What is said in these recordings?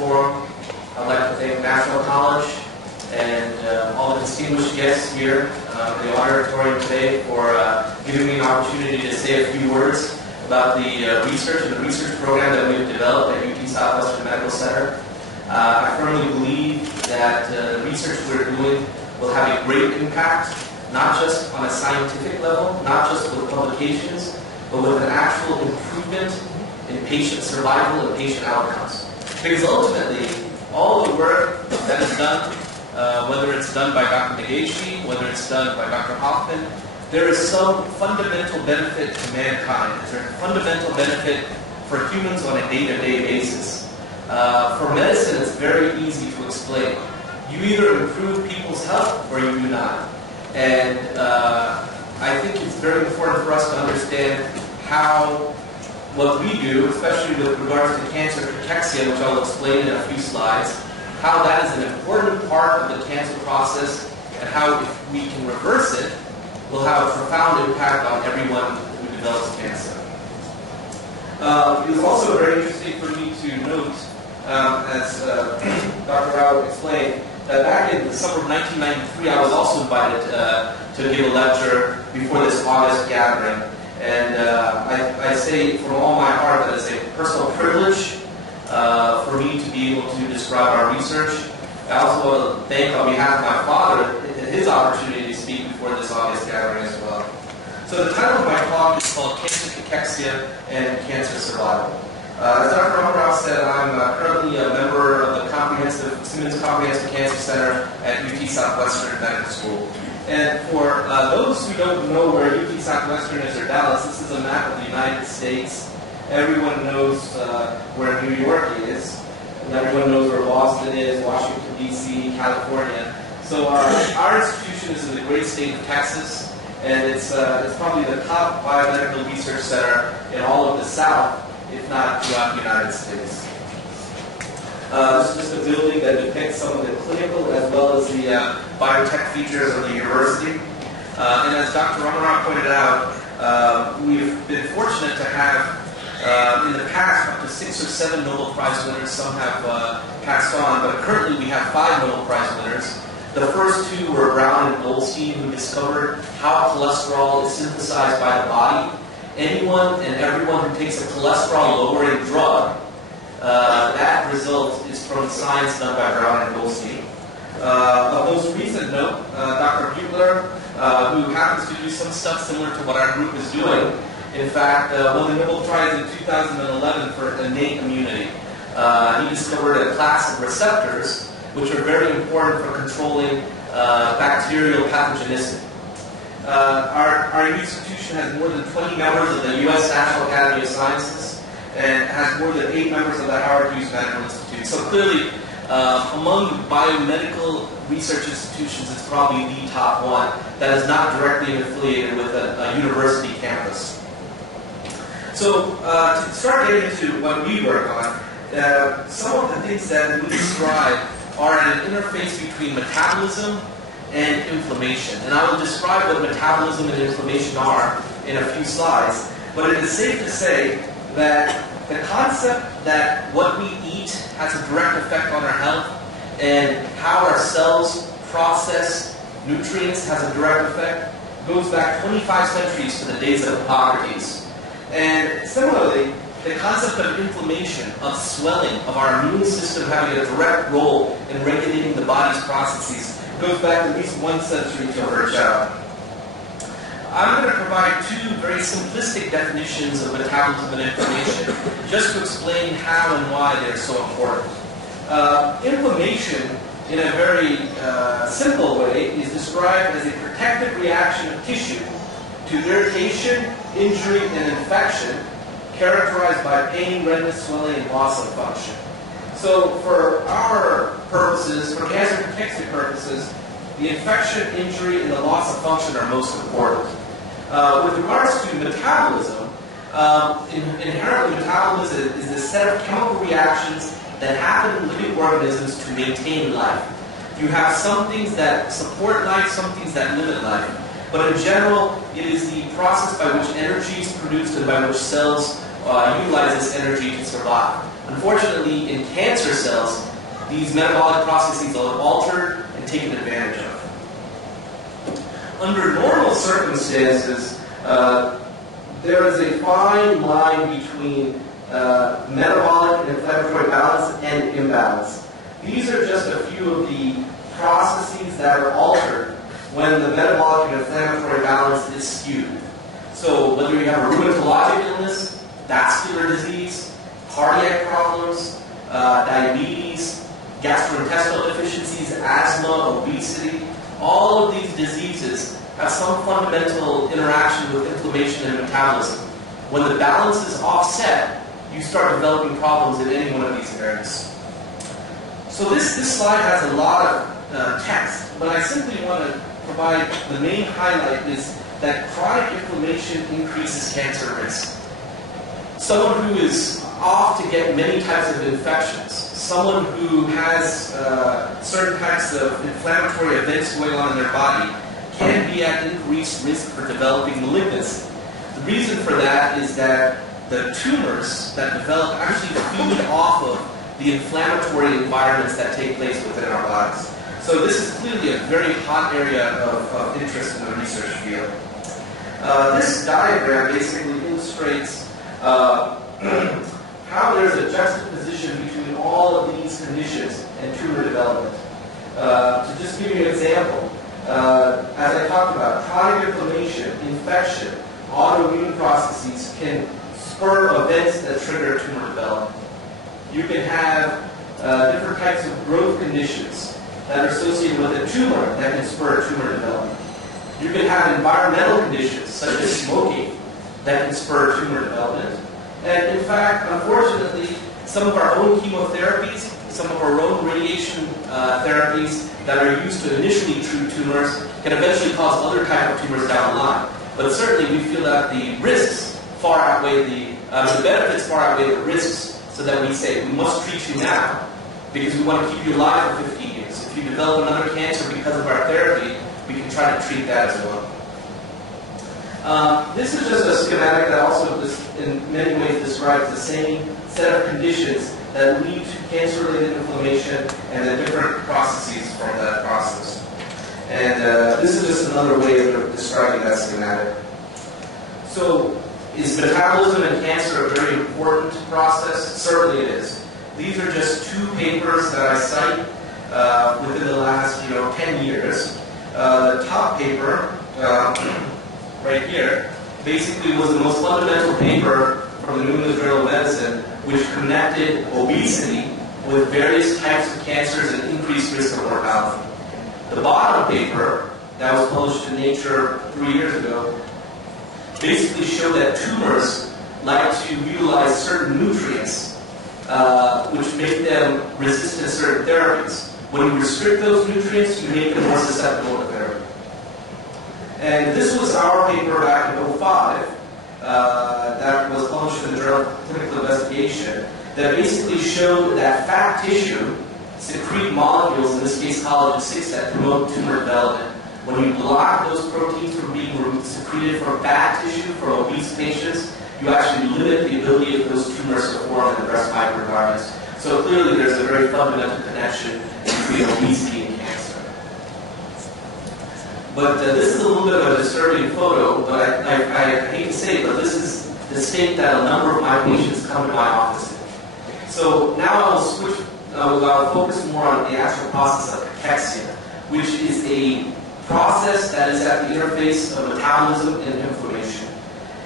forum. I'd like to thank National College and all the distinguished guests here in the auditorium today for giving me an opportunity to say a few words about the research and the research program that we've developed at UT Southwestern Medical Center. I firmly believe that the research we're doing will have a great impact, not just on a scientific level, not just with publications, but with an actual improvement in patient survival and patient outcomes. Because ultimately, all the work that is done, whether it's done by Dr. Nagashi, whether it's done by Dr. Hoffman, there is some fundamental benefit to mankind. There's a fundamental benefit for humans on a day-to-day basis. For medicine, it's very easy to explain. You either improve people's health or you do not. And I think it's very important for us to understand how what we do, especially with regards to cancer cachexia, which I'll explain in a few slides, how that is an important part of the cancer process, and how if we can reverse it, will have a profound impact on everyone who develops cancer. It was also very interesting for me to note, as Dr. Rao explained, that back in the summer of 1993, I was also invited to give a lecture before this August gathering. And I say from all my heart that it's a personal privilege for me to be able to describe our research. I also want to thank on behalf of my father his opportunity to speak before this August gathering as well. So the title of my talk is called Cancer Cachexia and Cancer Survival. As Dr. Rao said, I'm currently a member of the Simmons Comprehensive Cancer Center at UT Southwestern Medical School. And for those who don't know where UT Southwestern is or Dallas, this is a map of the United States. Everyone knows where New York is, and everyone knows where Boston is, Washington, D.C., California. So our institution is in the great state of Texas, and it's probably the top biomedical research center in all of the South, if not throughout the United States. This is just a building that depicts some of the clinical as well as the biotech features of the university. And as Dr. Ramarao pointed out, we've been fortunate to have, in the past, up to 6 or 7 Nobel Prize winners. Some have passed on, but currently we have 5 Nobel Prize winners. The first 2 were Brown and Goldstein, who discovered how cholesterol is synthesized by the body. Anyone and everyone who takes a cholesterol-lowering drug, that result is from science done by Brown and Goldstein. Of most recent note, Dr. Butler, who happens to do some stuff similar to what our group is doing, in fact, won the Nobel Prize in 2011 for innate immunity. He discovered a class of receptors which are very important for controlling bacterial pathogenicity. Our institution has more than 20 members of the U.S. National Academy of Sciences and has more than 8 members of the Howard Hughes Medical Institute. So clearly, among biomedical research institutions, it's probably the top one that is not directly affiliated with a university campus. So to start getting into what we work on, some of the things that we describe are an interface between metabolism and inflammation. And I will describe what metabolism and inflammation are in a few slides. But it is safe to say that the concept that what we eat has a direct effect on our health and how our cells process nutrients has a direct effect goes back 25 centuries to the days of Hippocrates. And similarly, the concept of inflammation, of swelling, of our immune system having a direct role in regulating the body's processes goes back at least 1 century to Virchow. I'm going to provide 2 very simplistic definitions of metabolism and inflammation just to explain how and why they're so important. Inflammation, in a very simple way, is described as a protective reaction of tissue to irritation, injury, and infection characterized by pain, redness, swelling, and loss of function. So for our purposes, for cancer cachexia purposes, the infection, injury, and the loss of function are most important. With regards to metabolism, inherently metabolism is the set of chemical reactions that happen in living organisms to maintain life. You have some things that support life, some things that limit life. But in general, it is the process by which energy is produced and by which cells utilize this energy to survive. Unfortunately, in cancer cells, these metabolic processes are altered and taken advantage of. Under normal circumstances, there is a fine line between metabolic and inflammatory balance and imbalance. These are just a few of the processes that are altered when the metabolic and inflammatory balance is skewed. So whether you have a rheumatologic illness, vascular disease, cardiac problems, diabetes, gastrointestinal deficiencies, asthma, obesity, all of these diseases have some fundamental interaction with inflammation and metabolism. When the balance is offset, you start developing problems in any one of these areas. So this slide has a lot of text, but I simply want to provide the main highlight is that chronic inflammation increases cancer risk. Someone who is off to get many types of infections, someone who has certain types of inflammatory events going on in their body can be at increased risk for developing malignancy. The reason for that is that the tumors that develop actually feed off of the inflammatory environments that take place within our bodies. So this is clearly a very hot area of interest in the research field. This diagram basically illustrates how there's a juxtaposition between all of these conditions and tumor development. To just give you an example, as I talked about, chronic inflammation, infection, autoimmune processes can spur events that trigger tumor development. You can have different types of growth conditions that are associated with a tumor that can spur tumor development. You can have environmental conditions, such as smoking, that can spur tumor development. And in fact, unfortunately, some of our own chemotherapies, some of our own radiation therapies that are used to initially treat tumors can eventually cause other types of tumors down the line. But certainly we feel that the risks far outweigh the benefits far outweigh the risks, so that we say we must treat you now because we want to keep you alive for 50 years. If you develop another cancer because of our therapy, we can try to treat that as well. This is just a schematic that also in many ways describes the same set of conditions that lead to cancer-related inflammation and the different processes from that process. And this is just another way of describing that schematic. So, is metabolism in cancer a very important process? Certainly it is. These are just two papers that I cite within the last 10 years. The top paper, right here, basically was the most fundamental paper from the New England Journal of Medicine, which connected obesity with various types of cancers and increased risk of mortality. The bottom paper, that was published in Nature 3 years ago, basically showed that tumors like to utilize certain nutrients which make them resistant to certain therapies. When you restrict those nutrients, you make them more susceptible to therapy. And this was our paper back in 2005 that was published in the Journal of Clinical Investigation that basically showed that fat tissue secrete molecules, in this case collagen 6, that promote tumor development. When you block those proteins from being secreted from fat tissue for obese patients, you actually limit the ability of those tumors to form in the breast microenvironments. So clearly there's a very fundamental connection between obesity and cancer. But this is a little bit of a disturbing photo, but I hate to say it, but this is the state that a number of my patients come to my office in. So now I'll switch, I'll focus more on the actual process of cachexia, which is a process that is at the interface of metabolism and inflammation.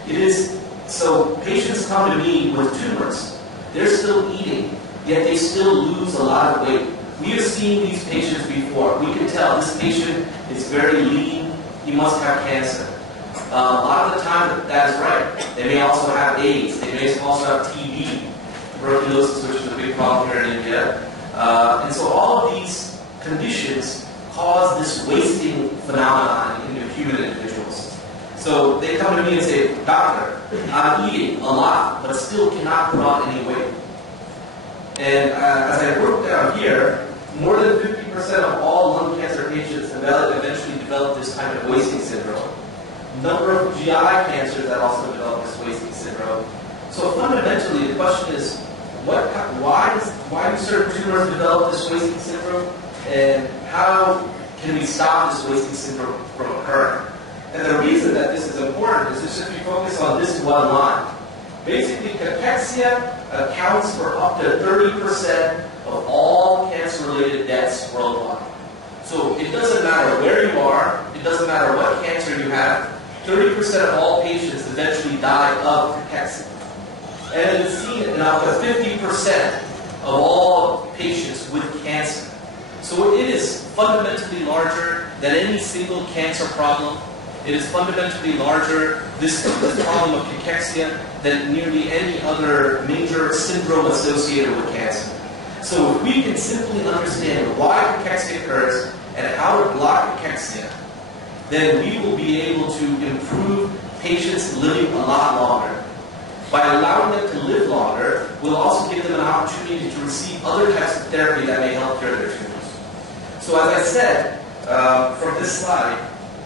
It is, so patients come to me with tumors. They're still eating, yet they still lose a lot of weight. We have seen these patients before. We can tell this patient is very lean, he must have cancer. A lot of the time that is right. They may also have AIDS, they may also have TB, tuberculosis, which is a big problem here in India. And so all of these conditions cause this wasting phenomenon in human individuals. So they come to me and say, "Doctor, I'm eating a lot, but still cannot put on any weight." And as I work down here, more than 50% of all lung cancer patients eventually develop this kind of wasting syndrome. Number of GI cancers that also develop this wasting syndrome. So fundamentally, the question is, why do certain tumors develop this wasting syndrome, and how can we stop this wasting syndrome from occurring? And the reason that this is important is just if you focus on this one line. Basically, cachexia accounts for up to 30% of all cancer-related deaths worldwide. So it doesn't matter where you are, it doesn't matter what cancer you have, 30% of all patients eventually die of cachexia. And it is seen in up to 50% of all patients with cancer. So it is fundamentally larger than any single cancer problem. It is fundamentally larger, this problem of cachexia, than nearly any other major syndrome associated with cancer. So if we can simply understand why cachexia occurs and how to block cachexia, then we will be able to improve patients living a lot longer. By allowing them to live longer, we'll also give them an opportunity to receive other types of therapy that may help cure their tumors. So as I said from this slide,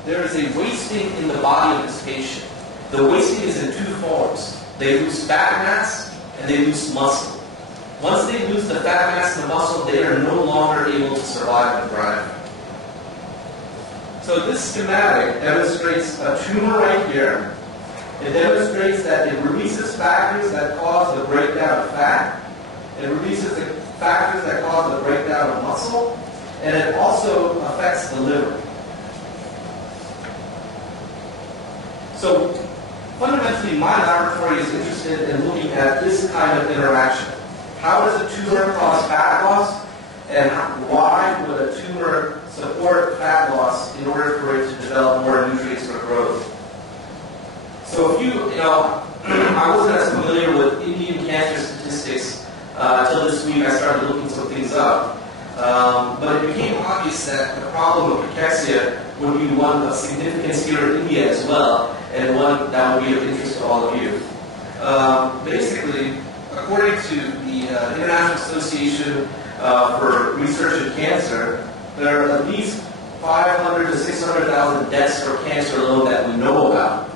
there is a wasting in the body of this patient. The wasting is in two forms. They lose fat mass and they lose muscle. Once they lose the fat mass and the muscle, they are no longer able to survive and thrive. So this schematic demonstrates a tumor right here. It demonstrates that it releases factors that cause the breakdown of fat. It releases the factors that cause the breakdown of muscle. And it also affects the liver. So fundamentally, my laboratory is interested in looking at this kind of interaction. How does a tumor cause fat loss? And why would a tumor support fat loss in order for it to develop more nutrients for growth? So if I wasn't as familiar with Indian cancer statistics until this week. I started looking some things up. But it became obvious that the problem of cachexia would be one of significance here in India as well, and one that would be of interest to all of you. Basically, according to the International Association for Research in Cancer, there are at least 500 to 600,000 deaths for cancer alone that we know about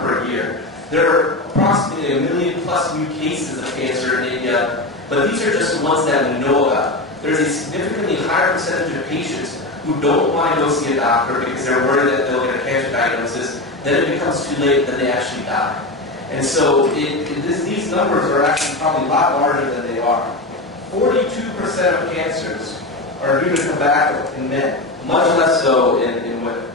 per year. There are approximately 1 million plus new cases of cancer in India, but these are just the ones that we know about. There's a significantly higher percentage of patients who don't want to go see a doctor because they're worried that they'll get a cancer diagnosis, then it becomes too late, then they actually die. And so these numbers are actually probably a lot larger than they are. 42% of cancers are due to tobacco in men, much less so in women.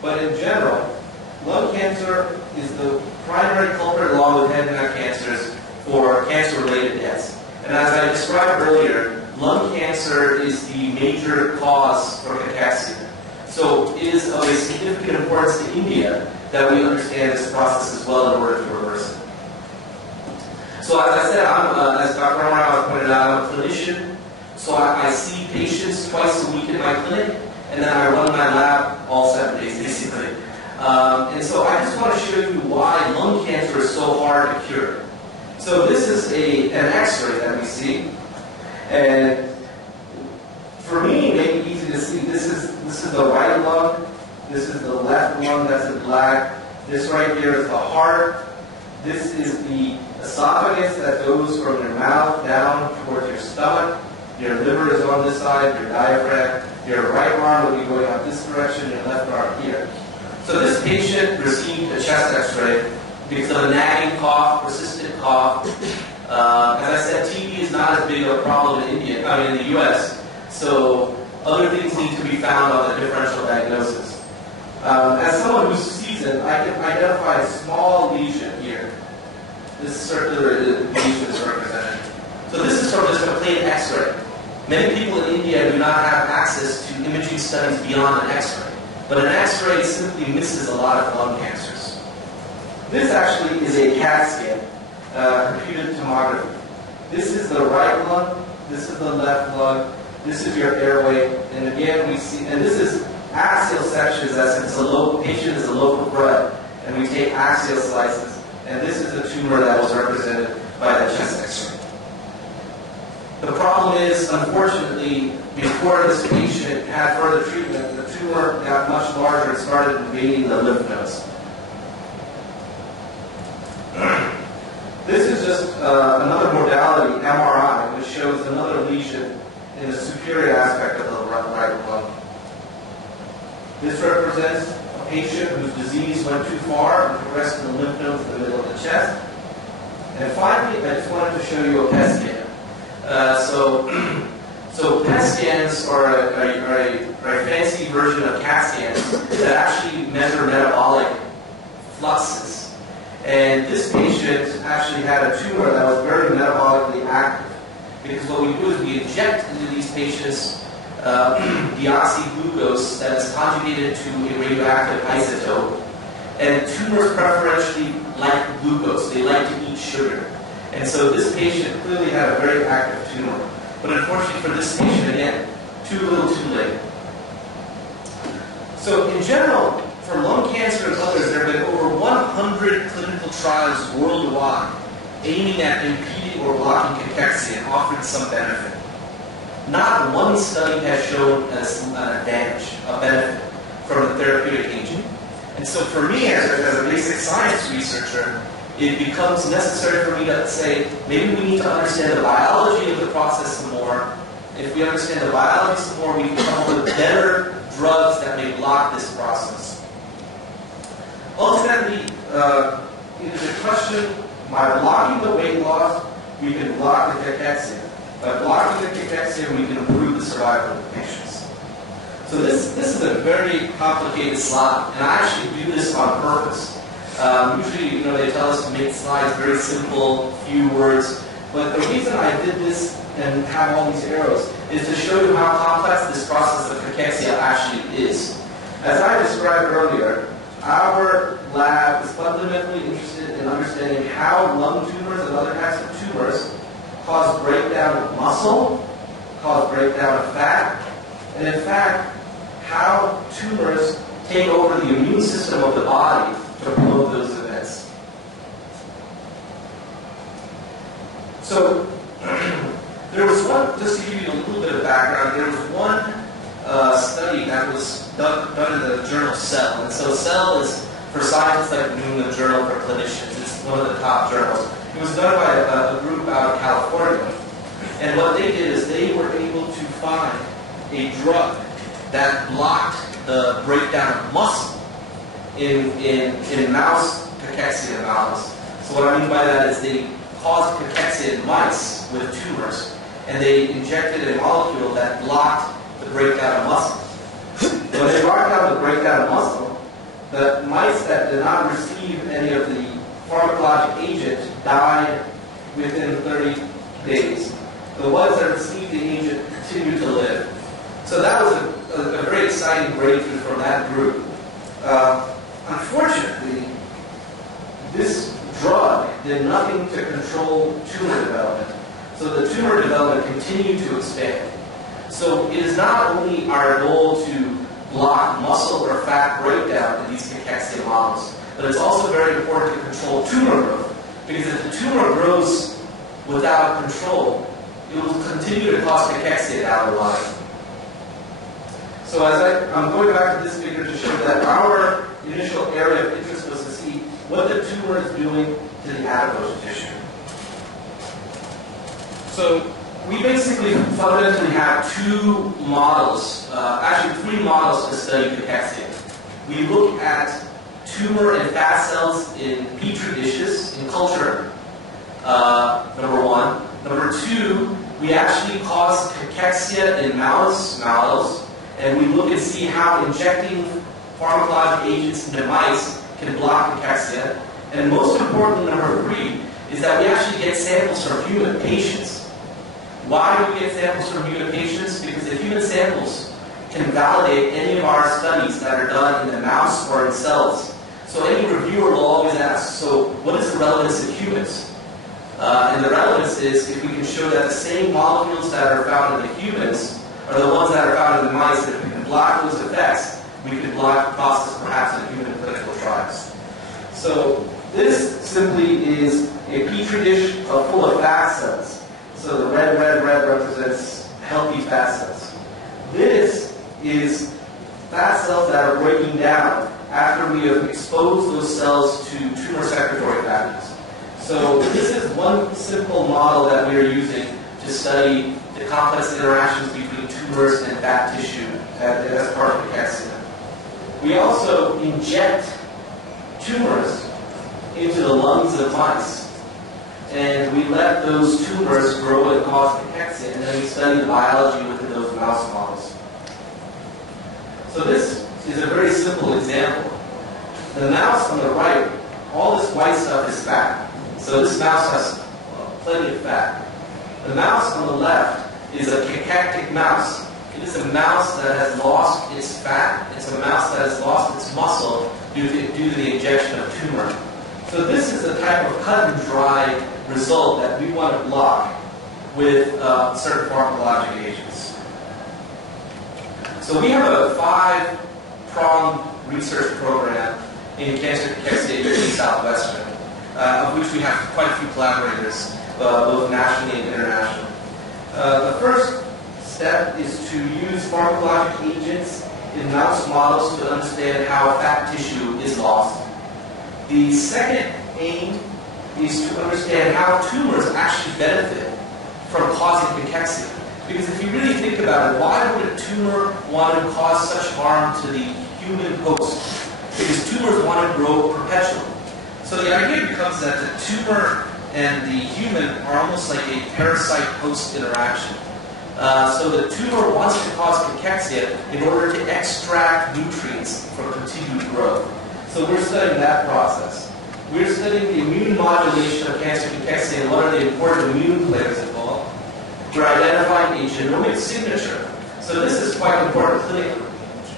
But in general, lung cancer is the primary culprit along with head and neck cancers for cancer-related deaths. And as I described earlier, lung cancer is the major cause for cachexia. So it is of a significant importance to India that we understand this process as well in order to reverse it. So as I said, as Dr. Amar pointed out, I'm a clinician. So I see patients twice a week in my clinic, and then I run my lab all 7 days, basically. And so I just want to show you why lung cancer is so hard to cure. So this is an X-ray that we see. And for me, it may be easy to see. This is the right lung. This is the left lung. That's in black. This right here is the heart. This is the esophagus that goes from your mouth down towards your stomach. Your liver is on this side. Your diaphragm. Your right arm will be going out this direction. Your left arm here. So this patient received a chest X-ray because of a nagging cough, persistent cough. As I said, TB is not as big of a problem in the U.S., so other things need to be found on the differential diagnosis. As someone who's seasoned, I can identify a small lesion here. This circular lesion is represented. So this is from just a plain X-ray. Many people in India do not have access to imaging studies beyond an X-ray, but an X-ray simply misses a lot of lung cancers. This actually is a CAT scan. Computed tomography. This is the right lung, this is the left lung, this is your airway, and again we see, and this is axial sections, as the patient is a loaf of bread, and we take axial slices, and this is the tumor that was represented by the chest X-ray. The problem is, unfortunately, before this patient had further treatment, the tumor got much larger and started invading the lymph nodes. This is just another modality, MRI, which shows another lesion in the superior aspect of the right lung. This represents a patient whose disease went too far and progressed to the lymph nodes in the middle of the chest. And finally, I just wanted to show you a PET scan. So PET scans are a fancy version of CAT scans that actually measure metabolic fluxes. And this patient actually had a tumor that was very metabolically active. Because what we do is we inject into these patients deoxyglucose that is conjugated to a radioactive isotope. And tumors preferentially like glucose. They like to eat sugar. And so this patient clearly had a very active tumor. But unfortunately for this patient, again, too little too late. So in general, for lung cancer and others, there have been over 100 clinical trials worldwide aiming at impeding or blocking cachexia and offering some benefit. Not one study has shown an advantage, a benefit from the therapeutic agent. And so for me, as a basic science researcher, it becomes necessary for me to say, maybe we need to understand the biology of the process some more. If we understand the biology some more, we can come up with better drugs that may block this process. Ultimately, it is a question, by blocking the weight loss, we can block the cachexia. By blocking the cachexia, we can improve the survival of the patients. So this is a very complicated slide, and I actually do this on purpose. Usually, they tell us to make slides very simple, few words. But the reason I did this and have all these arrows is to show you how complex this process of cachexia actually is. As I described earlier, our lab is fundamentally interested in understanding how lung tumors and other types of tumors cause breakdown of muscle, cause breakdown of fat, and in fact, how tumors take over the immune system of the body to promote those events. So, there was one, just to give you a little bit of background, there was one study that was done in the journal Cell. And so Cell is, for scientists like me, a journal for clinicians. It's one of the top journals. It was done by a group out of California. And what they did is they were able to find a drug that blocked the breakdown of muscle in mouse cachexia models. So what I mean by that is they caused cachexia in mice with tumors, and they injected a molecule that blocked the breakdown of muscle. When they blocked out the breakdown of muscle, the mice that did not receive any of the pharmacologic agent died within 30 days. The ones that received the agent continued to live. So that was a very exciting breakthrough from that group. Unfortunately, this drug did nothing to control tumor development. So the tumor development continued to expand. So it is not only our goal to block muscle or fat breakdown in these cachexia models, but it's also very important to control tumor growth. Because if the tumor grows without control, it will continue to cause cachexia down the line. So I'm going back to this figure to show that our initial area of interest was to see what the tumor is doing to the adipose tissue. So we basically fundamentally have two models, actually three models to study cachexia. We look at tumor and fat cells in petri dishes, in culture, number one. Number two, we actually cause cachexia in mouse models, and we look and see how injecting pharmacologic agents into mice can block cachexia. And most importantly, number three, is that we actually get samples from human patients. Why do we get samples from human patients? Because the human samples can validate any of our studies that are done in the mouse or in cells. So any reviewer will always ask, so what is the relevance in humans? And the relevance is if we can show that the same molecules that are found in the humans are the ones that are found in the mice, that if we can block those effects, we can block the process perhaps in human clinical trials. So this simply is a petri dish full of fat cells. So the red represents healthy fat cells. This is fat cells that are breaking down after we have exposed those cells to tumor secretory factors. So this is one simple model that we are using to study the complex interactions between tumors and fat tissue as part of Capexia. We also inject tumors into the lungs of mice, and we let those tumors grow and cause Capexia, and then we study the biology within those mouse models. So this is a very simple example. The mouse on the right, all this white stuff is fat. So this mouse has plenty of fat. The mouse on the left is a cachectic mouse. It is a mouse that has lost its fat. It's a mouse that has lost its muscle due to the injection of tumor. So this is the type of cut and dry result that we want to block with certain pharmacologic agents. So we have a 5-pronged research program in cancer Cachexia here in Southwestern, of which we have quite a few collaborators, both nationally and internationally. The first step is to use pharmacologic agents in mouse models to understand how fat tissue is lost. The second aim is to understand how tumors actually benefit from causing cachexia. Because if you really think about it, why would a tumor want to cause such harm to the human host? Because tumors want to grow perpetually. So the idea becomes that the tumor and the human are almost like a parasite-host interaction. So the tumor wants to cause cachexia in order to extract nutrients for continued growth. So we're studying that process. We're studying the immune modulation of cancer cachexia and what are the important immune players involved. We're identifying a genomic signature. So this is quite important clinically.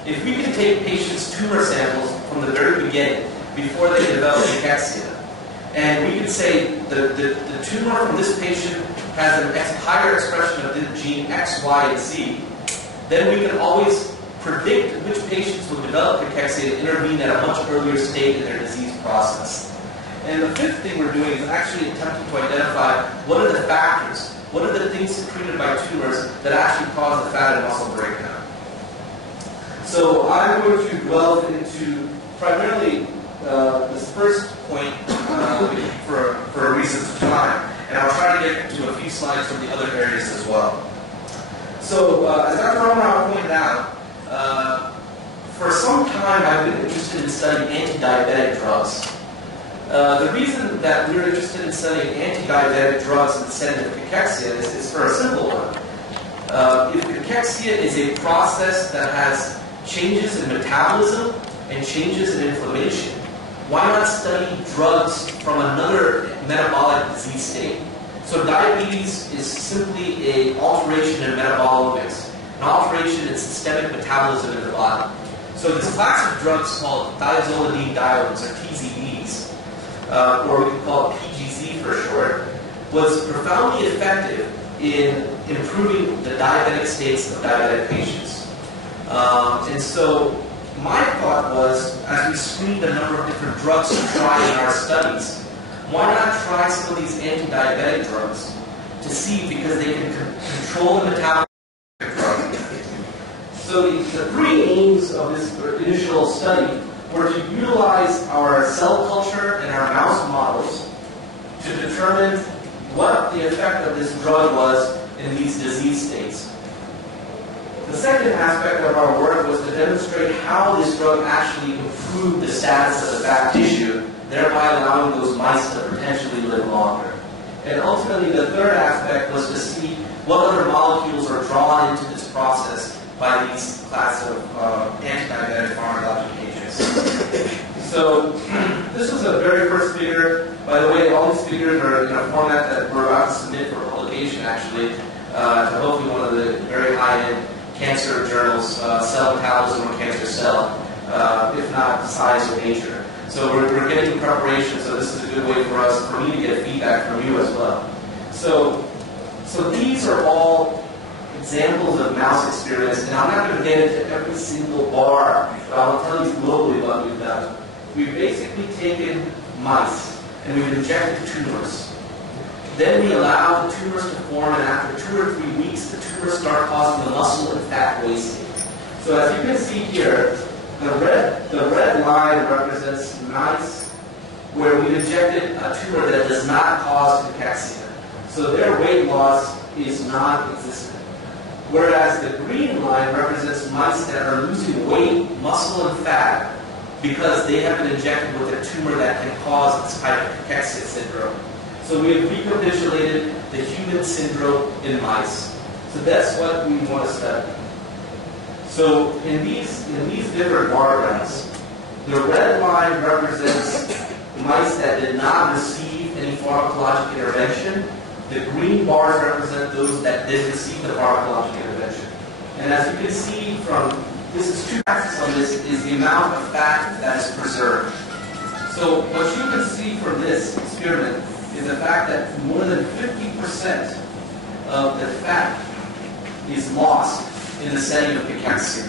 If we can take patients' tumor samples from the very beginning, before they develop cachexia, and we can say the tumor from this patient has an higher expression of the gene X, Y, and Z, then we can always predict which patients will develop cachexia and intervene at a much earlier stage in their disease process. And the fifth thing we're doing is actually attempting to identify what are the factors, what are the things secreted by tumors that actually cause the fat and muscle breakdown. So I'm going to delve into primarily this first point for reasons of time, and I'll try to get to a few slides from the other areas as well. So as Dr. Romanow pointed out, for some time I've been interested in studying anti-diabetic drugs. The reason that we're interested in studying anti-diabetic drugs in the setting of cachexia is for a simple one. If cachexia is a process that has changes in metabolism and changes in inflammation, why not study drugs from another metabolic disease state? So diabetes is simply an alteration in metabolomics, an alteration in systemic metabolism in the body. So this class of drugs called thiazolidine-diones, or TZDs, or we can call it PGZ for short, was profoundly effective in improving the diabetic states of diabetic patients. And so my thought was, as we screened a number of different drugs to try in our studies, why not try some of these anti-diabetic drugs to see, because they can control the metabolism of drugs. So the three aims of this initial study were to utilize our cell culture and our mouse models to determine what the effect of this drug was in these disease states. The second aspect of our work was to demonstrate how this drug actually improved the status of the fat tissue, thereby allowing those mice to potentially live longer. And ultimately, the third aspect was to see what other molecules are drawn into this process by these class of anti-diabetic pharmacologic agents. So this was the very first figure. By the way, all these figures are in a format that we're about to submit for publication, actually, to hopefully one of the very high-end cancer journals, Cell Metabolism or Cancer Cell, if not Science or Nature. So we're getting in preparation, so this is a good way for me to get feedback from you as well. So these are all examples of mouse experiments, and I'm not going to get into every single bar, but I'll tell you globally what we've done. We've basically taken mice, and we've injected tumors. Then we allow the tumors to form, and after 2 or 3 weeks, the tumors start causing the muscle and fat wasting. So as you can see here, the red line represents mice where we injected a tumor that does not cause cachexia. So their weight loss is non-existent. Whereas the green line represents mice that are losing weight, muscle, and fat because they have been injected with a tumor that can cause this type of Cachexia syndrome. So we have recapitulated the human syndrome in mice. So that's what we want to study. So in these different bar graphs, the red line represents mice that did not receive any pharmacologic intervention. The green bars represent those that did receive the pharmacologic intervention. And as you can see from, this is two axes on this, is the amount of fat that is preserved. So what you can see from this experiment is the fact that more than 50% of the fat is lost in the setting of cachexia.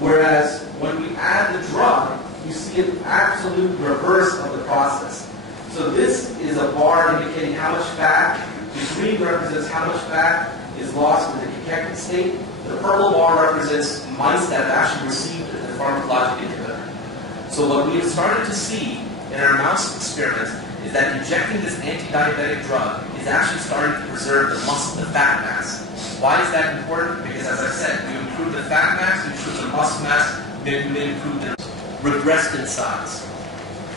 Whereas when we add the drug, you see an absolute reverse of the process. So this is a bar indicating how much fat. The green represents how much fat is lost in the cachectic state. The purple bar represents mice that have actually received the pharmacologic inhibitor. So what we have started to see in our mouse experiments is that injecting this anti-diabetic drug is actually starting to preserve the muscle, the fat mass. Why is that important? Because as I said, we improve the fat mass, we improve the muscle mass, we improve the regressed in size.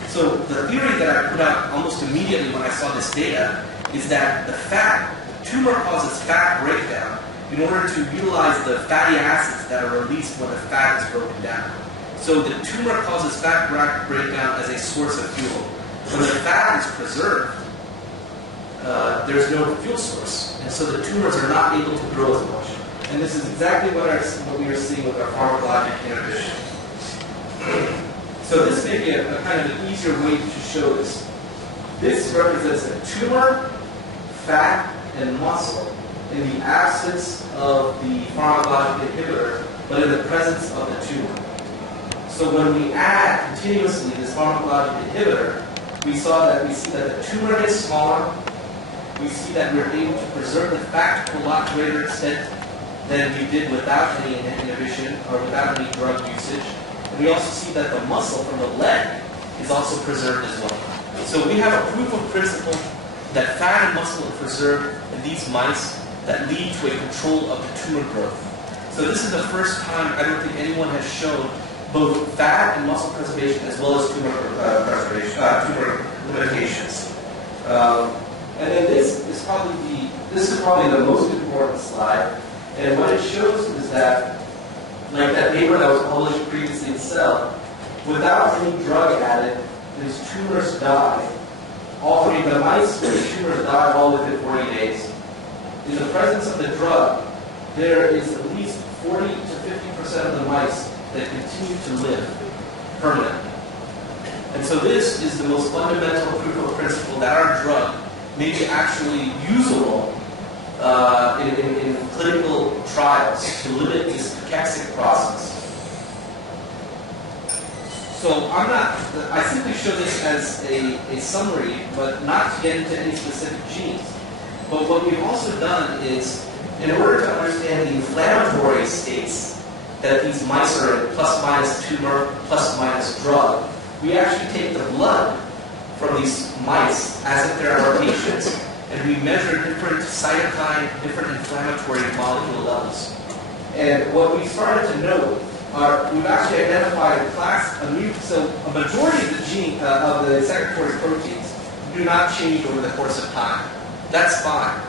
So the theory that I put out almost immediately when I saw this data is that the tumor causes fat breakdown in order to utilize the fatty acids that are released when the fat is broken down. So the tumor causes fat breakdown as a source of fuel. When the fat is preserved, there's no fuel source, and so the tumors are not able to grow as much. And this is exactly what we are seeing with our pharmacologic inhibition. So this may be a kind of an easier way to show this. This represents a tumor, fat, and muscle in the absence of the pharmacologic inhibitor, but in the presence of the tumor. So when we add continuously this pharmacologic inhibitor, we see that the tumor gets smaller. We see that we're able to preserve the fat to a lot greater extent than we did without any inhibition or without any drug usage. And we also see that the muscle from the leg is also preserved as well. So we have a proof of principle that fat and muscle are preserved in these mice that lead to a control of the tumor growth. So this is the first time I don't think anyone has shown both fat and muscle preservation as well as tumor tumor limitations. And then this is probably the most important slide. And what it shows is that, like that paper that was published previously in Cell, without any drug added, these tumors die. All three, the mice, the tumors die all within 40 days. In the presence of the drug, there is at least 40 to 50% of the mice that continue to live permanently. And so this is the most fundamental proof of principle that our drug may be actually usable in clinical trials to limit this cachexic process. So I simply show this as a summary, but not to get into any specific genes. But what we've also done is, in order to understand the inflammatory states that these mice are in, plus minus tumor, plus minus drug, we actually take the blood from these mice as if they're our patients, and we measure different cytokine, different inflammatory molecule levels. And what we started to note are, we've actually identified so a majority of the secretory proteins do not change over the course of time. That's fine.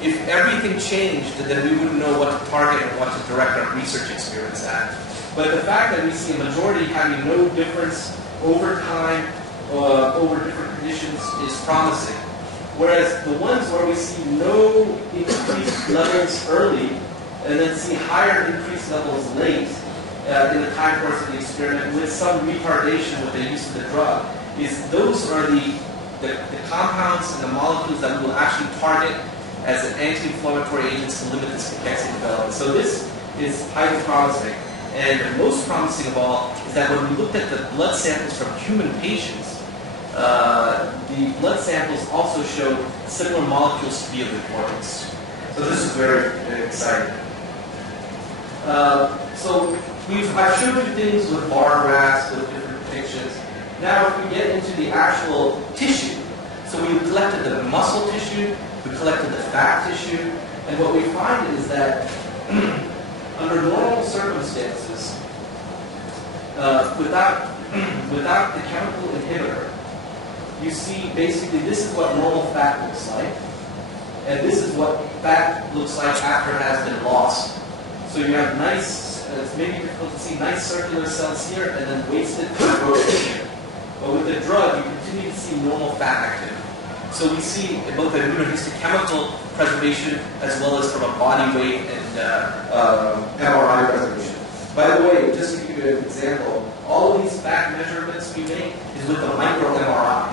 If everything changed, then we wouldn't know what to target and what to direct our research experiments at. But the fact that we see a majority having no difference over time, over different conditions, is promising. Whereas the ones where we see no increased levels early, and then see higher increased levels late in the time course of the experiment with some retardation with the use of the drug, those are the compounds and the molecules that we will actually target as an anti-inflammatory agents to limit this cachexia development. So this is highly promising. And most promising of all is that when we looked at the blood samples from human patients, the blood samples also showed similar molecules to be of importance. So this is very, very exciting. So I've showed you things with bar graphs, with different depictions. Now if we get into the actual tissue, so we collected the muscle tissue, we collected the fat tissue, and what we find is that under normal circumstances, without the chemical inhibitor, you see basically this is what normal fat looks like, and this is what fat looks like after it has been lost. So you have nice, it's maybe difficult to see, nice circular cells here, and then wasted fibrosis here. But with the drug, you continue to see normal fat activity. So we see both an immunohistochemical preservation as well as from a body weight and MRI preservation. By the way, just to give you an example, all of these fat measurements we make is with a micro MRI.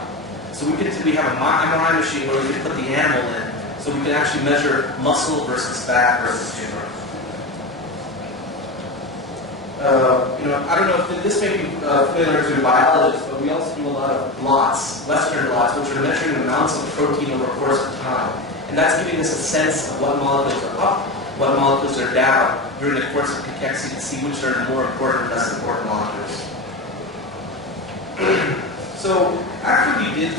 So we have an MRI machine where we can put the animal in, so we can actually measure muscle versus fat versus tumor. I don't know if this may be familiar to biologists, but we also do a lot of blots, Western blots, which are measuring amounts of protein over the course of time. And that's giving us a sense of what molecules are up, what molecules are down during the course of cachexia to see which are more important and less important molecules. So after we did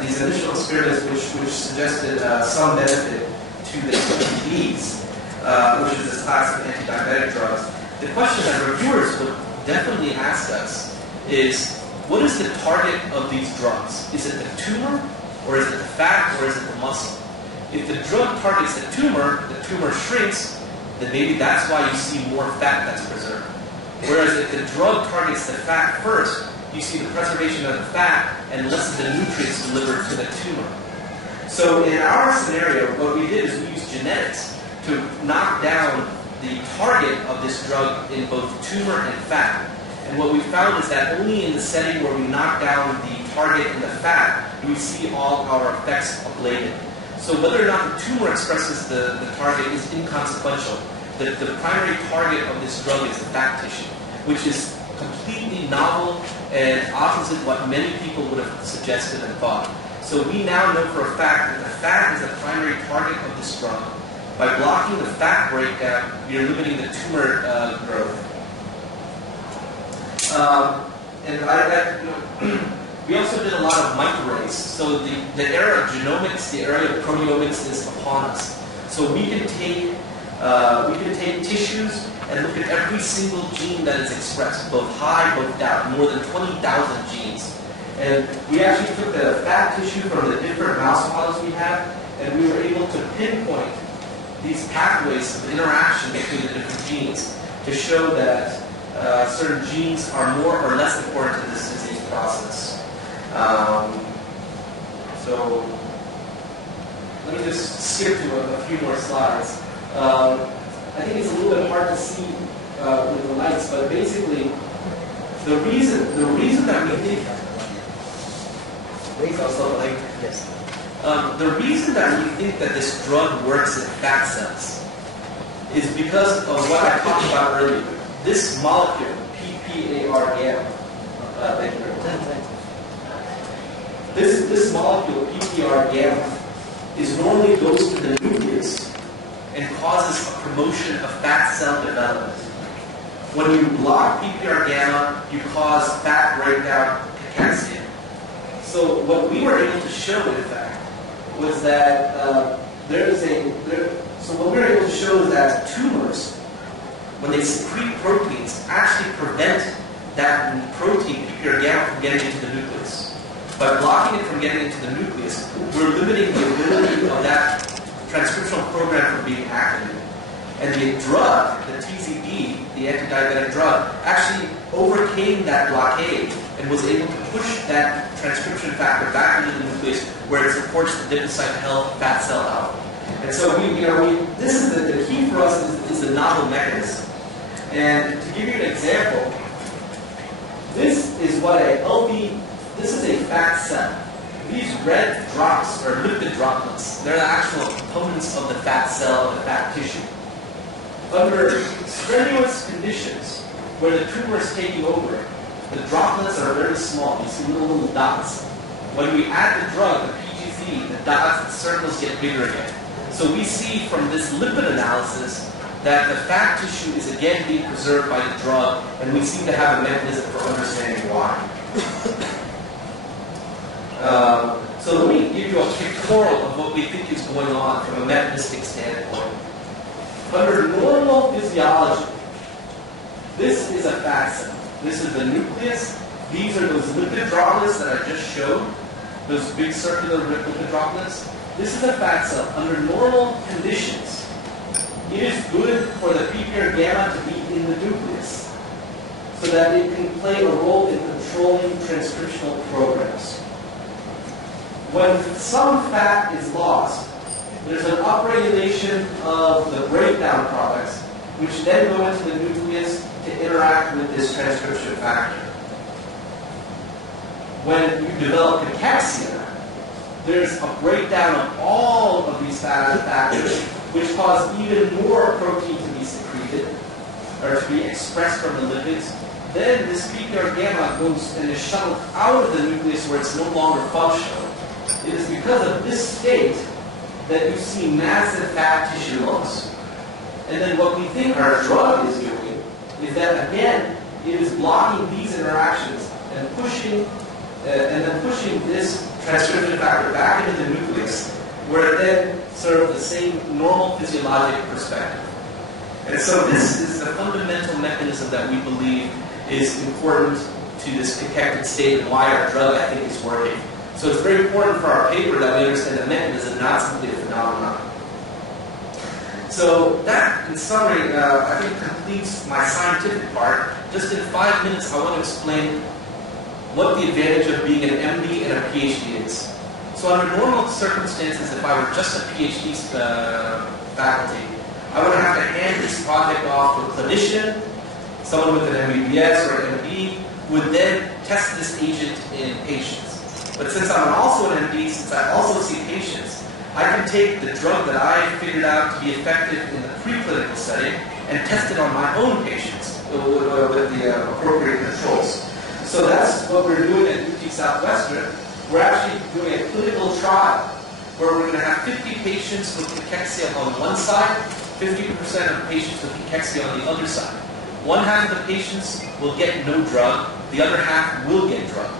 these initial experiments which suggested some benefit to the PDs, which is this class of anti-diabetic drugs, the question that reviewers would definitely ask us is, what is the target of these drugs? Is it the tumor, or is it the fat, or is it the muscle? If the drug targets the tumor shrinks, then maybe that's why you see more fat that's preserved. Whereas if the drug targets the fat first, you see the preservation of the fat and less of the nutrients delivered to the tumor. So in our scenario, what we did is we used genetics to knock down the target of this drug in both tumor and fat. And what we found is that only in the setting where we knock down the target in the fat do we see all our effects ablated. So whether or not the tumor expresses the target is inconsequential. The primary target of this drug is the fat tissue, which is completely novel and opposite what many people would have suggested and thought. So we now know for a fact that the fat is the primary target of this drug. By blocking the fat breakdown, you're limiting the tumor growth. We also did a lot of microarrays. So the era of genomics, the era of proteomics is upon us. So we can take tissues and look at every single gene that is expressed, both high, both down, more than 20,000 genes. And we actually took the fat tissue from the different mouse models we had, and we were able to pinpoint these pathways of interaction between the different genes to show that certain genes are more or less important to this disease process. So let me just skip to a few more slides. I think it's a little bit hard to see with the lights, but basically the reason that we think the reason that we think that this drug works in fat cells is because of what I talked about earlier. This molecule, PPAR gamma, thank you very much. This molecule, PPAR gamma, normally goes to the nucleus and causes a promotion of fat cell development. When you block PPAR gamma, you cause fat breakdown, cachexia. So what we were able to show, in fact, was that so what we were able to show is that tumors, when they secrete proteins, actually prevent that protein, PPAR gamma, from getting into the nucleus. By blocking it from getting into the nucleus, we're limiting the ability of that transcriptional program from being activated. And the drug, the TZD, the anti-diabetic drug, actually overcame that blockade and was able to push that transcription factor back into the nucleus where it supports the adipocyte health fat cell out. And so this is the key for us is the novel mechanism. And to give you an example, this is what this is a fat cell. These red drops are lipid droplets. They're the actual components of the fat cell, of the fat tissue. Under strenuous conditions, where the tumor is taking over, the droplets are very small. You see little dots. When we add the drug, the PGZ, the dots, the circles get bigger again. So we see from this lipid analysis that the fat tissue is again being preserved by the drug, and we seem to have a mechanism for understanding why. So let me give you a pictorial of what we think is going on from a mechanistic standpoint. Under normal physiology, this is a fat cell. This is the nucleus. These are those lipid droplets that I just showed, those big circular lipid droplets. This is a fat cell. Under normal conditions, it is good for the PPR gamma to be in the nucleus so that it can play a role in controlling transcriptional programs. When some fat is lost, there's an upregulation of the breakdown products, which then go into the nucleus to interact with this transcription factor. When you develop cachexia, there's a breakdown of all of these fatty factors, which cause even more protein to be secreted, or to be expressed from the lipids. Then this PPR gamma goes and is shuttled out of the nucleus where it's no longer functional. It is because of this state that you see massive fat tissue loss. And then what we think our drug is doing is that, again, it is blocking these interactions and then pushing this transcription factor back into the nucleus, where it then serves the same normal physiologic perspective. And so this is the fundamental mechanism that we believe is important to this cachectic state and why our drug, I think, is working. So it's very important for our paper that we understand the mechanism, not simply the phenomenon. So that, in summary, I think completes my scientific part. Just in 5 minutes, I want to explain what the advantage of being an MD and a Ph.D. is. So under normal circumstances, if I were just a Ph.D. faculty, I would have to hand this project off to a clinician, someone with an MBBS or an MD, would then test this agent in patients. But since I'm also an MD, since I also see patients, I can take the drug that I figured out to be effective in the preclinical setting and test it on my own patients with the appropriate controls. So that's what we're doing at UT Southwestern. We're actually doing a clinical trial where we're going to have 50 patients with cachexia on one side, 50% of patients with cachexia on the other side. One half of the patients will get no drug, the other half will get drug.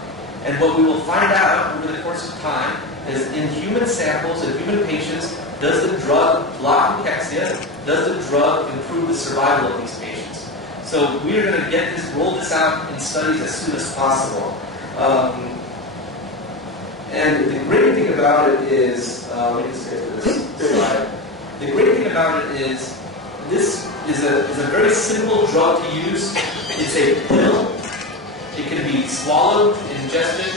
And what we will find out over the course of time is in human samples, in human patients, does the drug block cachexia? Does the drug improve the survival of these patients? So we are going to roll this out in studies as soon as possible. And the great thing about it is, let me just get to this slide. The great thing about it is, this is a very simple drug to use. It's a pill. It can be swallowed, ingested,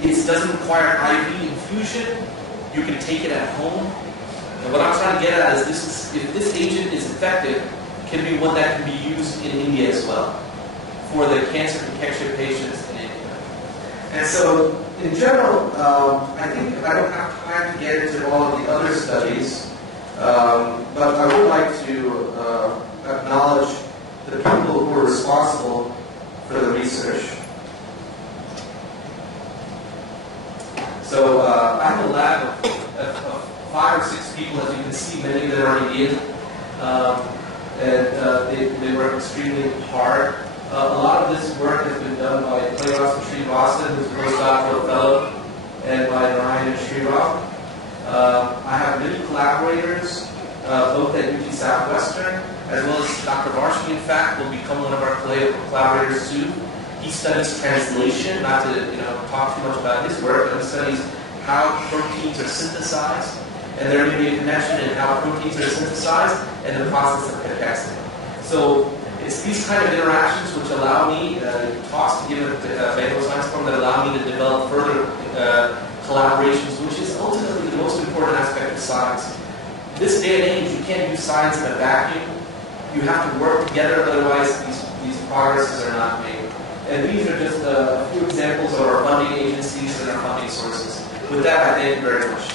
it doesn't require IV infusion. You can take it at home. And what I'm trying to get at is if this agent is effective, it can be one that can be used in India as well for the cancer cachexia patients in India. And so, in general, I think I don't have time to get into all of the other studies, but I would like to acknowledge the people who are responsible for the research. So I have a lab of 5 or 6 people, as you can see, many of them are Indian, and they work extremely hard. A lot of this work has been done by Playhouse and Srinivasan, who's a postdoctoral fellow, and by Narayan and Sriram. I have many collaborators, both at UT Southwestern, as well as Dr. Varshney, in fact, will become one of our collaborators soon. He studies translation, not to talk too much about his work, but he studies how proteins are synthesized, and there may be a connection in how proteins are synthesized and the process of cachexia. So it's these kind of interactions which allow me, talks to give at the Bangalore Science Forum, that allow me to develop further collaborations, which is ultimately the most important aspect of science. This day and age, you can't do science in a vacuum. You have to work together, otherwise these progresses are not made. And these are just a few examples of our funding agencies and our funding sources. With that, I thank you very much.